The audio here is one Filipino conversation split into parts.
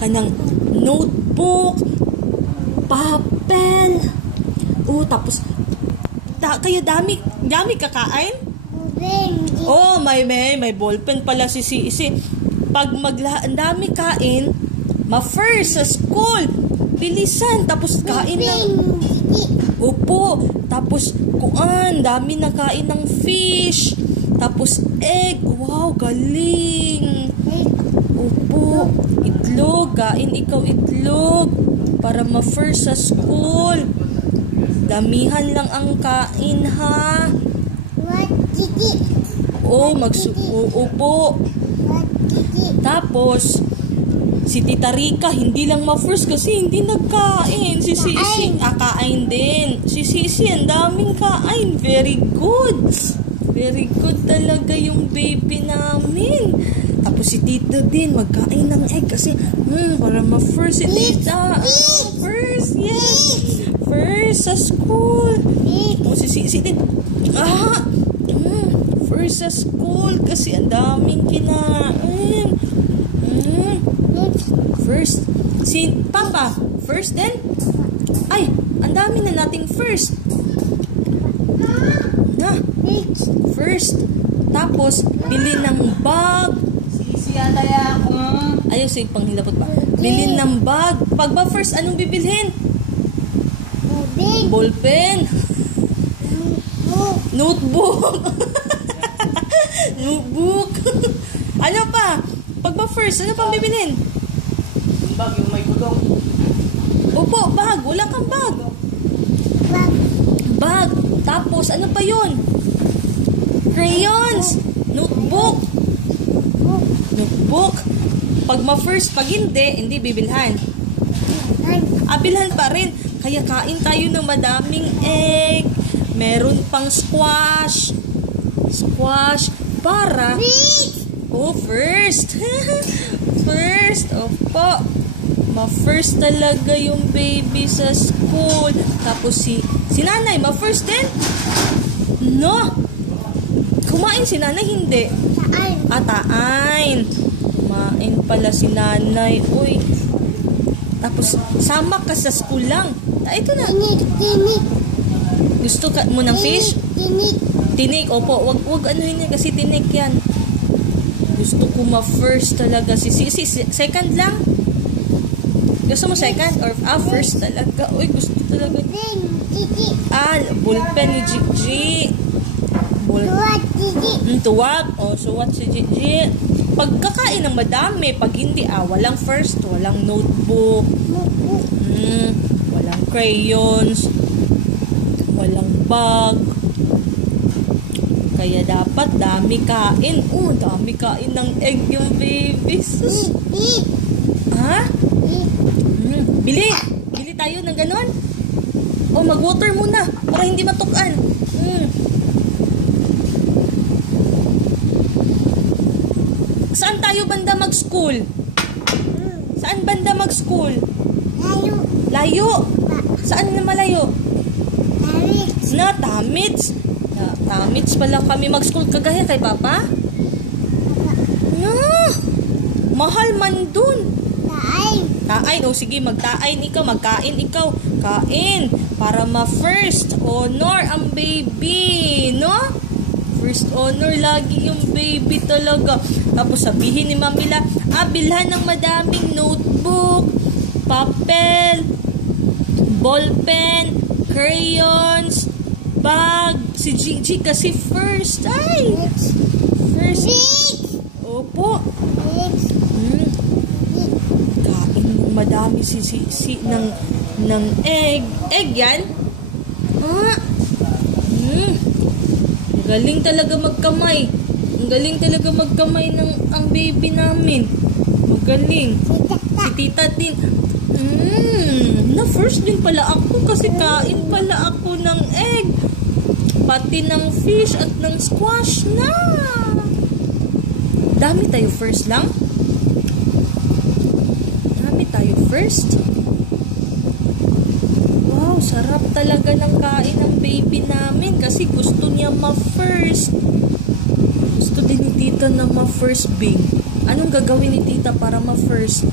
kanang notebook, papel. Tapos kaya dami kakain. May ballpen pala si Sisi. Pag dami kain, ma-first sa school. Bilisan, tapos kain ng tapos dami na kain ng fish. Tapos egg. Wow, galing. Itlog. Kain ikaw itlog. Para ma-first sa school. Damihan lang ang kain, ha? Tapos, si Tita Rica, hindi lang ma-first kasi hindi nagkain. Si Sisi, kain din. Si Sisi, ang daming kain. Very good. Very good talaga yung baby namin. Tapos si Tita din, magkain ng egg kasi, para ma-first si Tita. First, yes. First sa school. Tapos si Sisi din, first sa school kasi ang daming kinain. First. Si Papa, first din? Ay, ang dami na nating first. First. Tapos, bili ng bag. Ayaw, sige, panghilapot ba? Bili ng bag. Pag ba first, anong bibilhin? Ballpen. Notebook. Notebook. Ano pa? Pag ba first, ano pang bibilhin? Yung bag, yung may gulong. Bag. Wala kang bag. Bag. Tapos, ano pa yun? Crayons. Notebook. Pag ma-first, pag hindi bibilhan. Bilhan pa rin. Kaya kain tayo ng madaming egg. Meron pang squash. Para... first. First. Ma-first talaga yung baby sa school. Tapos si nanay, ma-first din? No. Kumain si nanay, hindi. Taan. Kumain pala si nanay. Uy. Tapos, sama ka sa school lang. Ito na. Tinik. Gusto ka mo ng fish? Tinik. Opo. Wag anuhin niya kasi tinik yan. Gusto ko ma-first talaga. Second lang? Gusto mo second? Or first talaga? Uy, gusto talaga. Ballpen ni Gigi. Tuwag. So what si Gigi? Pagkakain ng madami, pag hindi, walang first, walang notebook, walang crayons, walang bag. Kaya dapat dami kain. Dami kain ng egg yung babies. Bili tayo ng ganon. Mag-water muna para hindi matukan. Saan tayo banda mag-school? Saan banda mag-school? Layo. Saan na malayo? Tamits. Tamits pala kami mag-school kagaya kay Papa? Mahal man dun. Tain. Sige, magkain ikaw. Kain. Para ma-first honor ang baby. No? First honor lagi yung baby talaga. Tapos sabihin ni Mamila, bilhan ng madaming notebook, papel, ballpen, crayons, bag. Si Gigi kasi first. First. Opo. Kain ng madami si ng egg. Egg yan? Galing talaga magkamay. Ang galing talaga magkamay ng ang baby namin. Magaling. Si Tita din. Na-first din pala ako kasi kain pala ako ng egg. Pati ng fish at ng squash na. Dami tayo first lang. Dami tayo first. Wow, sarap talaga ng kain ng baby namin kasi gusto niya ma-first. Gusto din ni tita na ma-first bing. Anong gagawin ni tita para ma-first?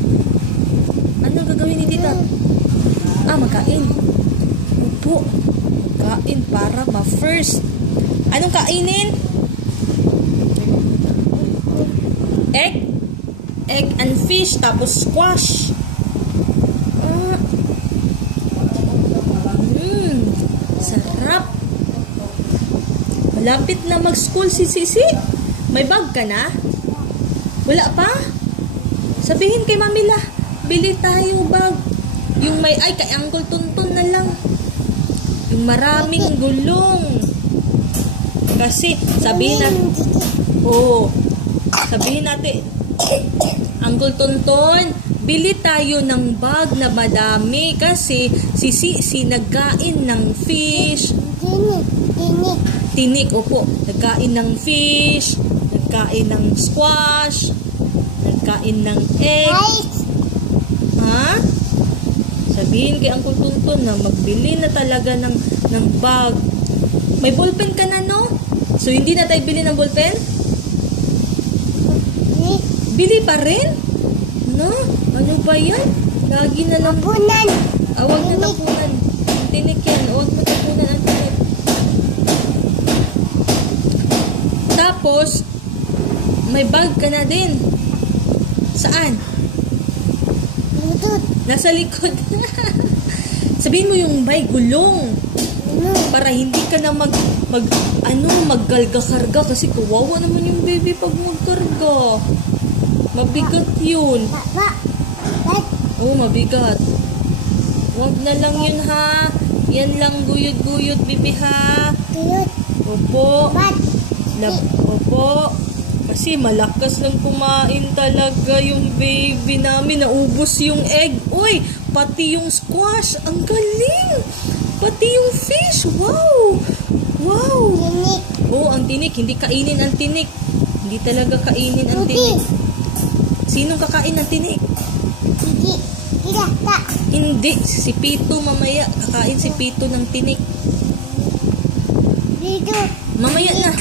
Anong gagawin ni tita? Magkain. Opo. Magkain para ma-first. Anong kainin? Egg? Egg and fish. Tapos squash. Sarap. Malapit na mag-school si Sisi. May bag ka na? Wala pa? Sabihin kay Mami La, bili tayo bag. Yung may, kay Uncle Tonton na lang. Yung maraming gulong. Kasi, sabihin natin, sabihin natin, Uncle Tonton, bili tayo ng bag na madami kasi si Sisi nagkain ng fish. Tinik, opo. Nagkain ng fish, nagkain ng squash, nagkain ng egg. Ha? Sabihin kay Uncle Tonton na magbili na talaga ng bag. May ballpen ka na, no? So, hindi na tayo bili ng ballpen? Bili pa rin? No? Ano ba yan? Lagi na lang. Tapunan. Huwag na tapunan. Tinik yan. Huwag mo tapunan ang tinik. Tapos, may bag ka na din. Saan? Nasa likod. Sabihin mo yung may gulong. Para hindi ka na maggalga-karga kasi kawawa naman yung baby pag magkarga. Mabigat yun. Mabigat. Huwag na lang yun, ha. Yan lang guyod-guyod, bibi, ha. Opo. Opo. Kasi malakas lang kumain talaga yung baby namin. Naubos yung egg. Uy, pati yung squash. Ang galing. Pati yung fish. Wow. Wow. Tinik. Ang tinik. Hindi kainin ang tinik. Hindi talaga kainin ang tinik. Sinong kakain ng tinik? Hindi. Si Pito mamaya. Kakain si Pito ng tinik. Mamaya na.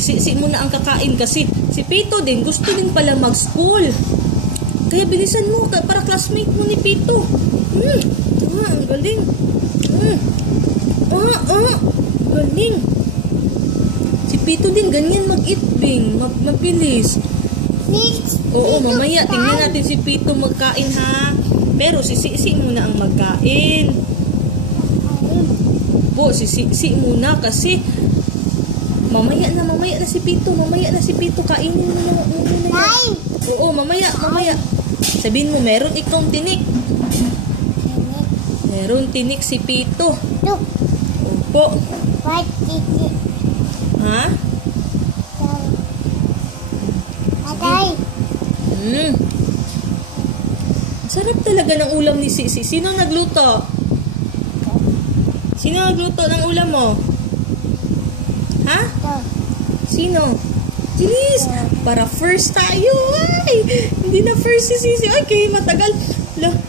Si muna ang kakain kasi si Pito din gusto din pala mag-school. Kaya bilisan mo para classmate mo ni Pito. Ang galing. Galing. Si Pito din ganyan mag-eating. Mabilis. Oo, mamaya tingnan natin si Pito magkain, ha. Pero si Sisi muna ang magkain. Si Sisi muna kasi mamaya na si Pito. Kainin mo na muna yan. Oo, mamaya. Sabihin mo, meron ikong tinik. Meron tinik si Pito. Opo. Ha? Sarap talaga ng ulam ni Sisi. Sino nagluto? Sino nagluto ng ulam mo? Ha? Sino? Jeez! Para first tayo! Ay! Hindi na first si Sisi. Ay, kaya matagal.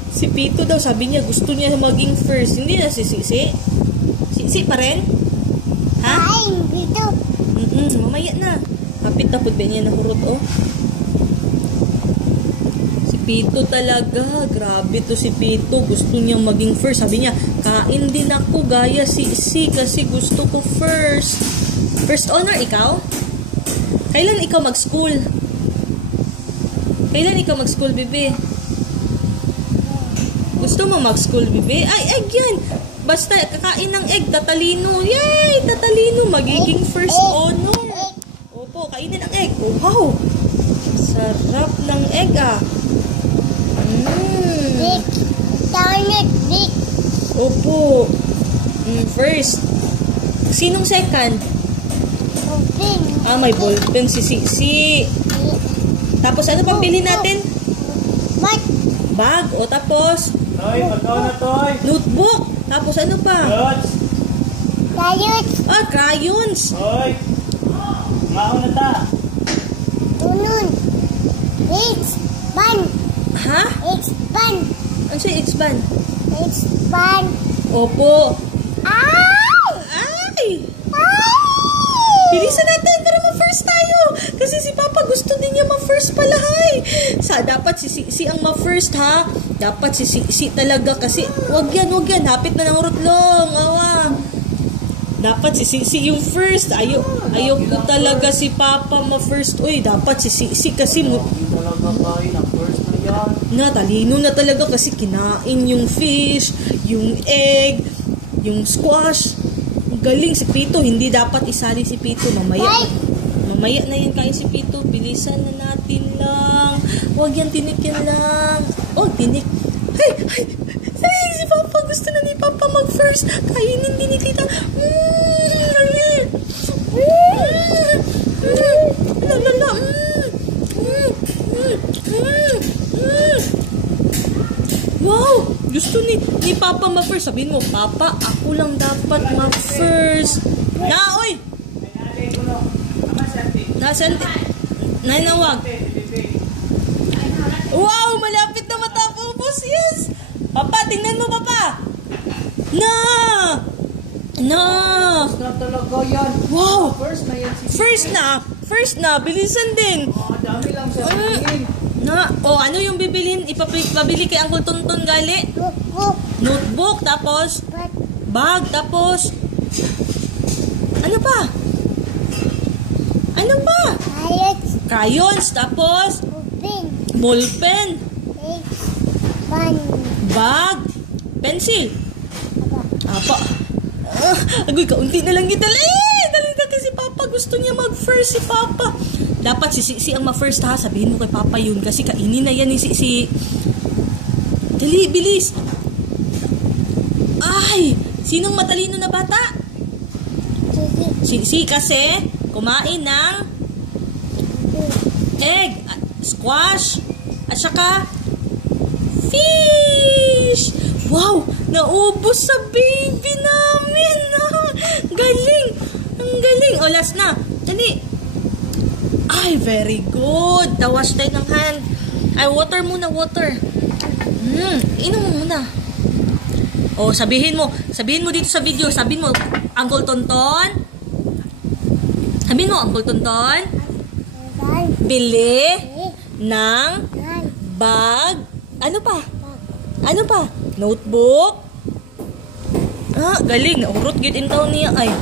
Si Pito daw, sabi niya, gusto niya maging first. Hindi na si Sisi. Sisi pa rin? Ha? Pito. Mamaya na. Kapit na po ba niya nahurot, Si Pito talaga. Grabe to si Pito. Gusto niyang maging first. Sabi niya, kain din ako gaya si Sisi kasi gusto ko first. First honor, ikaw? Kailan ikaw mag-school? Bebe? Gusto mo mag-school, bebe? Ay, egg yan! Basta kakain ng egg, tatalino. Yay! Tatalino, magiging first honor. Opo, kainin ang egg. Oh, wow! Sarap ng egg, Opo. First. Sinong second? May ballpen si Sisi. Tapos ano pang bilhin natin? Bag. O tapos? Toy, pagkaw na toy. Notebook. Tapos ano pa? Crayons. Toy. Maon na ta. X-band. Ha? X-band. Ano siya X-band? X-band. Opo. Ay! Bilisan natin. tayo. Kasi si Papa gusto din niya ma-first pala, hay. Dapat si ang ma-first, ha? Dapat si talaga kasi, wag yan. Hapit na ng rutlong. Awa. Dapat si yung first. Ayok ko talaga si Papa ma-first. Uy, dapat si kasi mo. Hindi talaga kain ang first na yan. Talino na talaga kasi kinain yung fish, yung egg, yung squash. Galing si Pito, hindi dapat isali si Pito. Mamaya na yan kain si Pito. Bilisan na natin lang. Huwag yan, tinik yan lang. Oh, tinik. Hey, sayang si Papa. Gusto na ni Papa mag-first. Kainin din ni Tita. Wow! Gusto ni Papa ma-first. Sabihin mo, Papa, ako lang dapat ma-first. Oy! Nanawag. Wow! Malapit na matapos. Yes! Papa, tingnan mo, Papa. First na talaga yan. Wow! First na yan si First na. Bilisan din. Dami lang sa tingin. Ano yung bibilhin? Ipabili kay Uncle Tonton gali? Notebook, tapos bag, tapos ano pa? Crayons, tapos ballpen, bag, pencil. Apa? Agoy, kaunti na lang kita. Dali kasi Papa gusto niya mag-first si Papa. Dapat si ang ma-first, ha. Sabihin mo kay Papa yun kasi kainin na yan ni si. Dali, bilis. Ay, sinong matalino na bata? Si kasi kumain ng egg, squash, at saka fish. Wow, naubos sa baby namin. Galing. Ang galing. O, last na. Dali. Ay, very good. Tawas tayo ng hand. Ay, water muna, water. Inom mo muna. O, sabihin mo dito sa video, sabihin mo, Uncle Tonton. Sabihin mo, Uncle Tonton. Bili ng bag. Ano pa? Notebook. Galing. Naurot gid in town niya. Ay.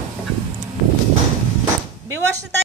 Biwas na tayo.